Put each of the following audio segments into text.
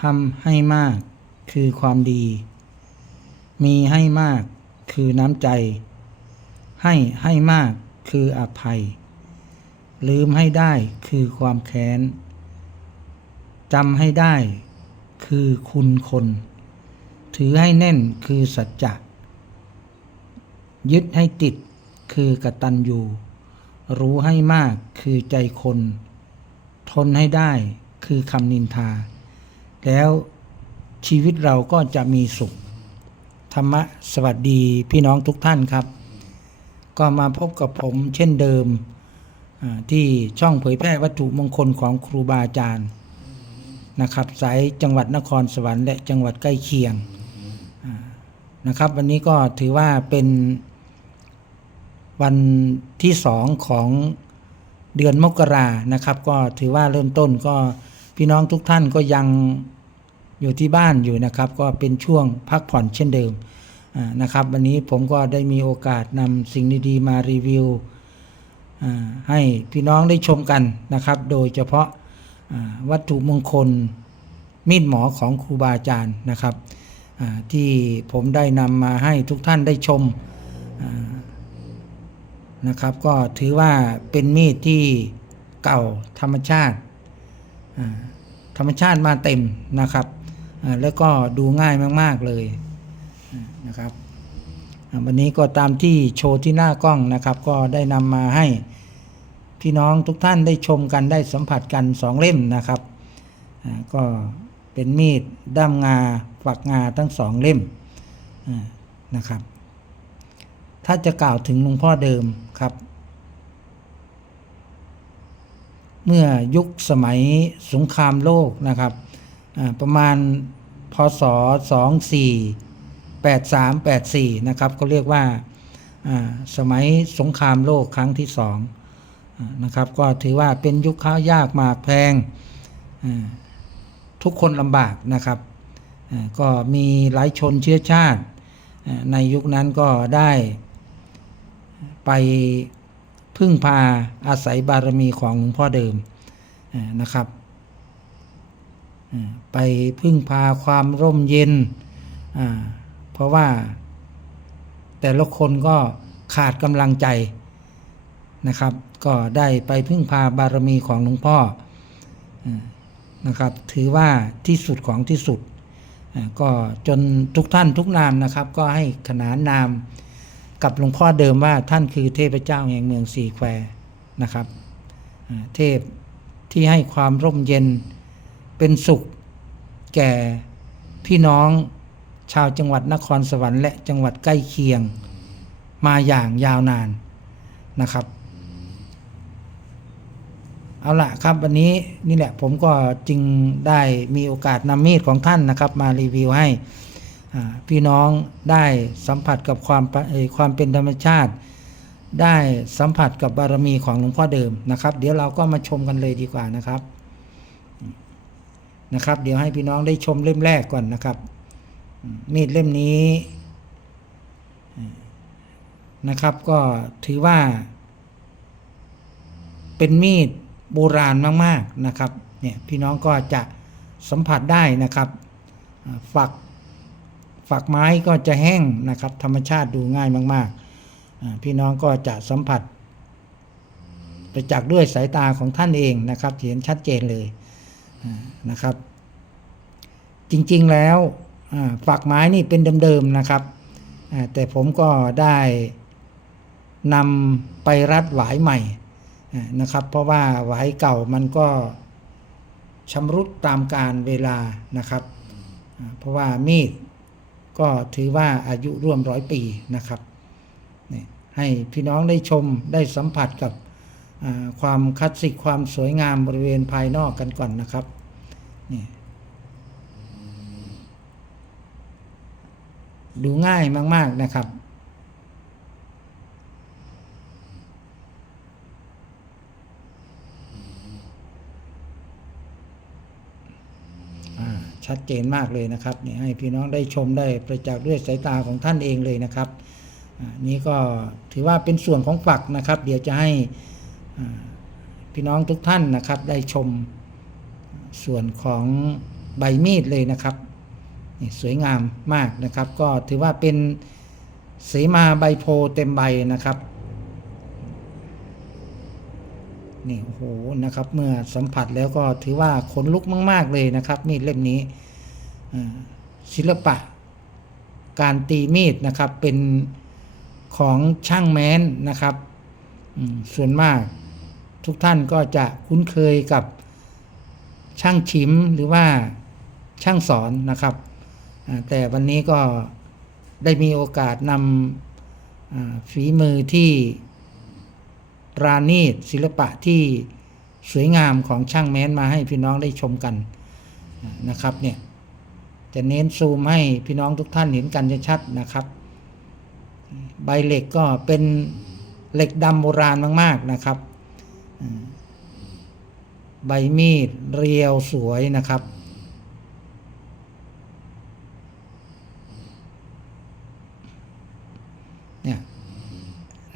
ทำให้มากคือความดี มีให้มากคือน้ำใจ ให้ให้มากคืออภัย ลืมให้ได้คือความแค้นจำให้ได้คือคุณคน ถือให้แน่นคือสัจจะยึดให้ติดคือกตัญญูรู้ให้มากคือใจคน ทนให้ได้คือคำนินทา แล้วชีวิตเราก็จะมีสุข ธรรมะสวัสดีพี่น้องทุกท่านครับ ก็มาพบกับผมเช่นเดิมที่ช่องเผยแพร่วัตถุมงคลของครูบาอาจารย์นะครับสายจังหวัดนครสวรรค์และจังหวัดใกล้เคียงนะครับ วันนี้ก็ถือว่าเป็นวันที่สองของเดือนมกรานะครับ ก็ถือว่าเริ่มต้นก็พี่น้องทุกท่านก็ยัง อยู่ที่บ้านอยู่นะครับ ก็เป็นช่วงพักผ่อนเช่นเดิมนะครับ วันนี้ผมก็ได้มีโอกาสนำสิ่งดีๆมารีวิวให้พี่น้องได้ชมกันนะครับ โดยเฉพาะวัตถุมงคลมีดหมอของครูบาอาจารย์นะครับที่ผมได้นำมาให้ทุกท่านได้ชมนะครับ ก็ถือว่าเป็นมีดที่เก่าธรรมชาติธรรมชาติมาเต็มนะครับ แล้วก็ดูง่ายมาก ๆเลยนะครับวันนี้ก็ตามที่โชว์ที่หน้ากล้องนะครับ ก็ได้นำมาให้พี่น้องทุกท่านได้ชมกันได้สัมผัสกันสองเล่มนะครับก็เป็นมีดด้ามงาฝักงาทั้งสองเล่มนะครับ ถ้าจะกล่าวถึงหลวงพ่อเดิมครับ เมื่อยุคสมัยสงครามโลกนะครับประมาณ พศ 24 83 84 นะครับก็เรียกว่าสมัยสงครามโลกครั้งที่สองนะครับก็ถือว่าเป็นยุคข้าวยากหมากแพงทุกคนลำบากนะครับก็มีหลายชนเชื้อชาติ ในยุคนั้นก็ได้ไปพึ่งพาอาศัยบารมีของหลวงพ่อเดิมนะครับ ไปพึ่งพาความร่มเย็น เพราะว่าแต่ละคนก็ขาดกำลังใจนะครับ ก็ได้ไปพึ่งพาบารมีของหลวงพ่อนะครับ ถือว่าที่สุดของที่สุด ก็จนทุกท่านทุกนามนะครับ ก็ให้ขนานนามกับหลวงพ่อเดิมว่าท่านคือเทพเจ้าแห่งเมืองสีแควนะครับ เทพที่ให้ความร่มเย็น เป็นสุข แก่พี่น้องชาวจังหวัดนครสวรรค์และจังหวัดใกล้เคียงมาอย่างยาวนานนะครับ เอาละครับวันนี้นี่แหละผมก็จึงได้มีโอกาสนำมีดของท่านนะครับ มารีวิวให้พี่น้องได้สัมผัสกับความความเป็นธรรมชาติ ได้สัมผัสกับบารมีของหลวงพ่อเดิมนะครับ เดี๋ยวเราก็มาชมกันเลยดีกว่านะครับ นะครับ เดี๋ยวให้พี่น้องได้ชมเล่มแรกก่อนนะครับ มีดเล่มนี้นะครับ ก็ถือว่า เป็นมีดโบราณมากๆนะครับ เนี่ยพี่น้องก็จะสัมผัสได้นะครับฝักฝักไม้ก็จะแห้งนะครับ ธรรมชาติดูง่ายมากๆ พี่น้องก็จะสัมผัส ไปจากด้วยสายตาของท่านเองนะครับเห็นชัดเจนเลย นะครับ จริงๆแล้วอ่าฝักไม้นี่เป็นเดิมๆนะครับ แต่ผมก็ได้นำไปรัดหวายใหม่นะครับ เพราะว่าหวายเก่ามันก็ชำรุดตามการเวลานะครับ เพราะว่ามีดก็ถือว่าอายุร่วมร้อยปีนะครับ ให้พี่น้องได้ชมได้สัมผัสกับความคลาสสิกความสวยงามบริเวณภายนอกกันก่อนนะครับ นี่ดูง่ายมาก ๆ นะครับ ชัดเจนมากเลยนะครับนี่ให้พี่น้องได้ชมได้ประจักษ์ด้วยสายตาของท่านเองเลยนะครับนี่ก็ถือว่าเป็นส่วนของฝักนะครับ เดี๋ยวจะให้พี่น้องทุกท่านนะครับได้ชม ส่วนของใบมีดเลยนะครับนี่สวยงามมากนะครับ ก็ถือว่าเป็นเสมาใบโพเต็มใบนะครับนี่โอ้โหนะครับเมื่อสัมผัสแล้วก็ถือว่าขนลุกมาก ๆ เลยนะครับ มีดเล่มนี้ศิลปะ การตีมีดนะครับเป็นของช่างแม้นนะครับส่วนมากทุกท่านก็จะคุ้นเคยกับ ช่างชิมหรือว่าช่างสอนนะครับ แต่วันนี้ก็ได้มีโอกาสนำฝีมือที่ปราณีตศิลปะที่สวยงามของช่างแม้นมาให้พี่น้องได้ชมกันนะครับเนี่ยจะเน้นซูมให้พี่น้องทุกท่านเห็นกันชัดๆนะครับ ใบเหล็กก็เป็นเหล็กดำโบราณมาก ๆนะครับ ใบมีดเรียวสวยนะครับ เนี่ย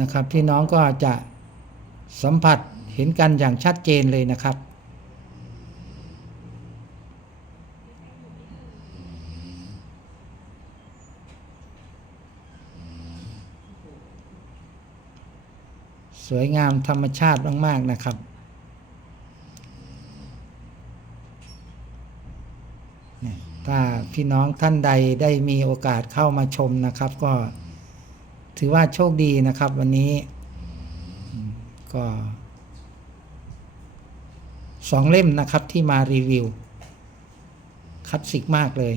นะครับพี่น้องก็จะสัมผัสเห็นกันอย่างชัดเจนเลยนะครับสวยงามธรรมชาติมาก ๆ นะครับ เนี่ยถ้า พี่น้องท่านใดได้มีโอกาสเข้ามาชมนะครับ ก็ถือว่าโชคดีนะครับวันนี้ ก็สองเล่มนะครับที่มารีวิวคลาสสิกมากเลย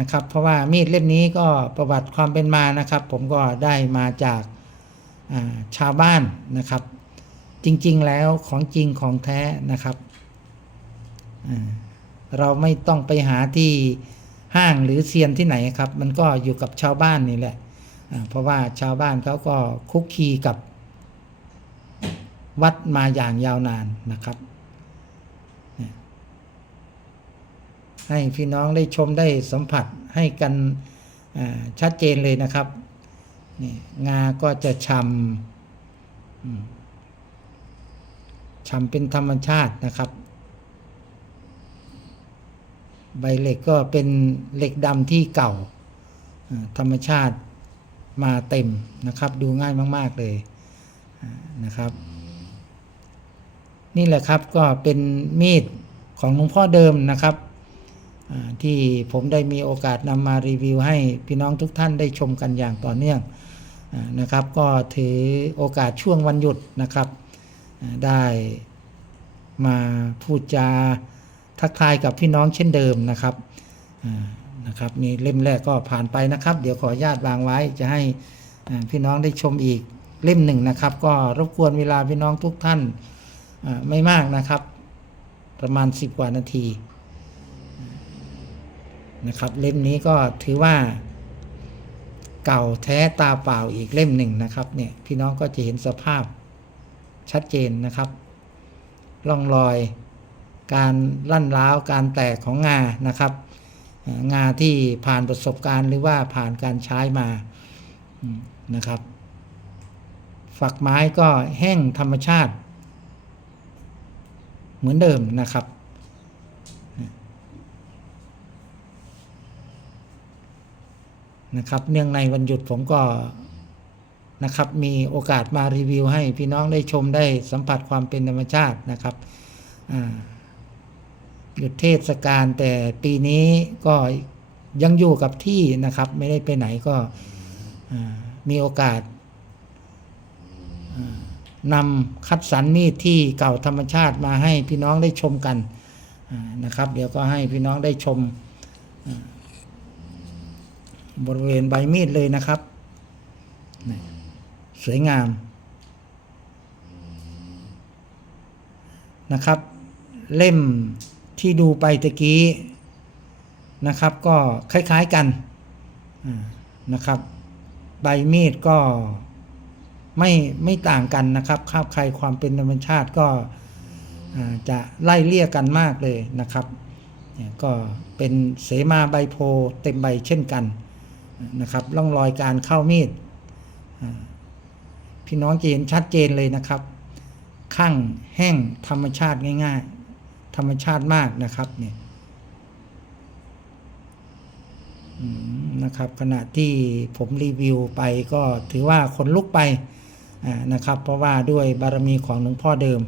นะครับ เพราะว่ามีดเล่มนี้ก็ประวัติความเป็นมานะครับ ผมก็ได้มาจากาชาวบ้านนะครับ จริง ๆ แล้วของจริงของแท้นะครับ เราไม่ต้องไปหาที่ห้างหรือเซียนที่ไหนครับ มันก็อยู่กับชาวบ้านนี่แหละ เพราะว่าชาวบ้านเขาก็คุกคีกับวัดมาอย่างยาวนานนะครับ ให้พี่น้องได้ชมได้สัมผัสให้กันชัดเจนเลยนะครับนี่งาก็จะชำ อืมชำเป็นธรรมชาตินะครับ ใบเหล็กก็เป็นเหล็กดำที่เก่า ธรรมชาติมาเต็มนะครับ ดูง่ายมาก ๆ เลยนะครับ นี่แหละครับก็เป็นมีดของหลวงพ่อเดิมนะครับที่ผมได้มีโอกาสนำมารีวิวให้พี่น้องทุกท่านได้ชมกันอย่างต่อเนื่องนะครับ ก็ถือโอกาสช่วงวันหยุดนะครับ ได้มาพูดจาทักทายกับพี่น้องเช่นเดิมนะครับนะครับนี่เล่มแรกก็ผ่านไปนะครับ เดี๋ยวขออนุญาตวางไว้จะให้พี่น้องได้ชมอีกเล่มหนึ่งนะครับ ก็รบกวนเวลาพี่น้องทุกท่านไม่มากนะครับ ประมาณ 10 กว่านาทีนะครับเล่มนี้ก็ถือว่าเก่าแท้ตาเปล่าอีกเล่มหนึ่งนะครับเนี่ยพี่น้องก็จะเห็นสภาพ ชัดเจนนะครับร่องรอย การลั่นร้าวการแตกของงานะครับ งาที่ผ่านประสบการณ์หรือว่าผ่านการใช้มานะครับ ฝักไม้ก็แห้งธรรมชาติ เหมือนเดิมนะครับนะครับ เนื่องในวันหยุดผมก็ นะครับ มีโอกาสมารีวิวให้พี่น้องได้ชมได้สัมผัสความเป็นธรรมชาตินะครับหยุดเทศกาลแต่ปีนี้ก็ยังอยู่กับที่นะครับ ไม่ได้ไปไหนก็มีโอกาสนำคัดสรรมีดที่เก่าธรรมชาติมาให้พี่น้องได้ชมกันนะครับ เดี๋ยวก็ให้พี่น้องได้ชมบริเวณใบมีดเลยนะครับ สวยงามนะครับ เล่มที่ดูไปตะกี้นะครับ ก็คล้ายๆกันนะครับ ใบมีดก็ไม่ไม่ต่างกันนะครับคาบใครความเป็นธรรมชาติก็จะไล่เลี่ยกันมากเลยนะครับ ก็เป็นเสมาใบโพเต็มใบเช่นกันนะครับร่องรอยการเข้ามีด พี่น้องจะเห็นชัดเจนเลยนะครับข้างแห้งธรรมชาติง่าย ๆ ธรรมชาติมากนะครับเนี่ยนะครับขณะที่ผมรีวิวไปก็ถือว่าคนลุกไปนะครับ เพราะว่าด้วยบารมีของหลวงพ่อเดิม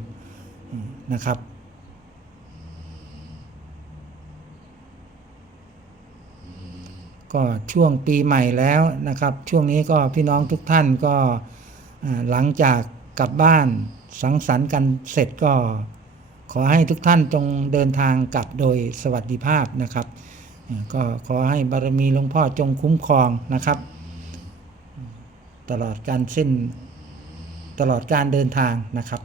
นะครับก็ช่วงปีใหม่แล้วนะครับ ช่วงนี้ก็พี่น้องทุกท่านก็ หลังจากกลับบ้านสังสรรค์กันเสร็จก็ ขอให้ทุกท่านจงเดินทางกลับโดยสวัสดิภาพนะครับ ก็ขอให้บารมีหลวงพ่อจงคุ้มครองนะครับ ตลอดการเส้นตลอดการเดินทางนะครับ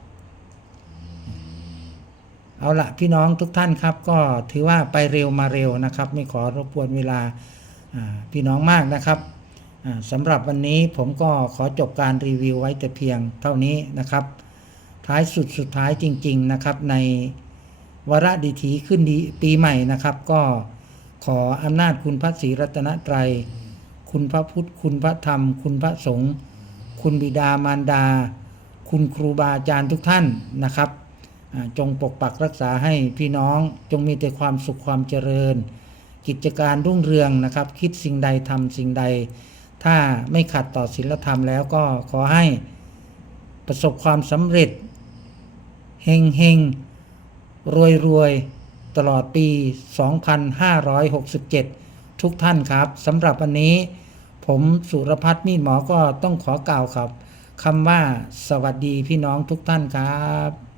เอาละพี่น้องทุกท่านครับ ก็ถือว่าไปเร็วมาเร็วนะครับ ไม่ขอรบกวนเวลาพี่น้องมากนะครับ สำหรับวันนี้ผมก็ขอจบการรีวิวไว้แต่เพียงเท่านี้นะครับ ท้ายสุดสุดท้ายจริง ๆนะครับ ในวาระดีถีขึ้นปีใหม่นะครับ ก็ขออำนาจคุณพระศรีรัตนตรัย คุณพระพุทธ คุณพระธรรม คุณพระสงฆ์คุณบิดามารดา คุณครูบาอาจารย์ทุกท่านนะครับจงปกปักรักษาให้พี่น้องจงมีแต่ความสุขความเจริญ กิจการรุ่งเรืองนะครับ คิดสิ่งใดทำสิ่งใด ถ้าไม่ขัดต่อศีลธรรมแล้วก็ขอให้ประสบความสำเร็จเฮงเฮงรวยรวยตลอดปี 2567 ทุกท่านครับสำหรับวันนี้ ผมสุรพัฒน์มีดหมอก็ต้องขอกล่าวครับคำว่าสวัสดีพี่น้องทุกท่านครับ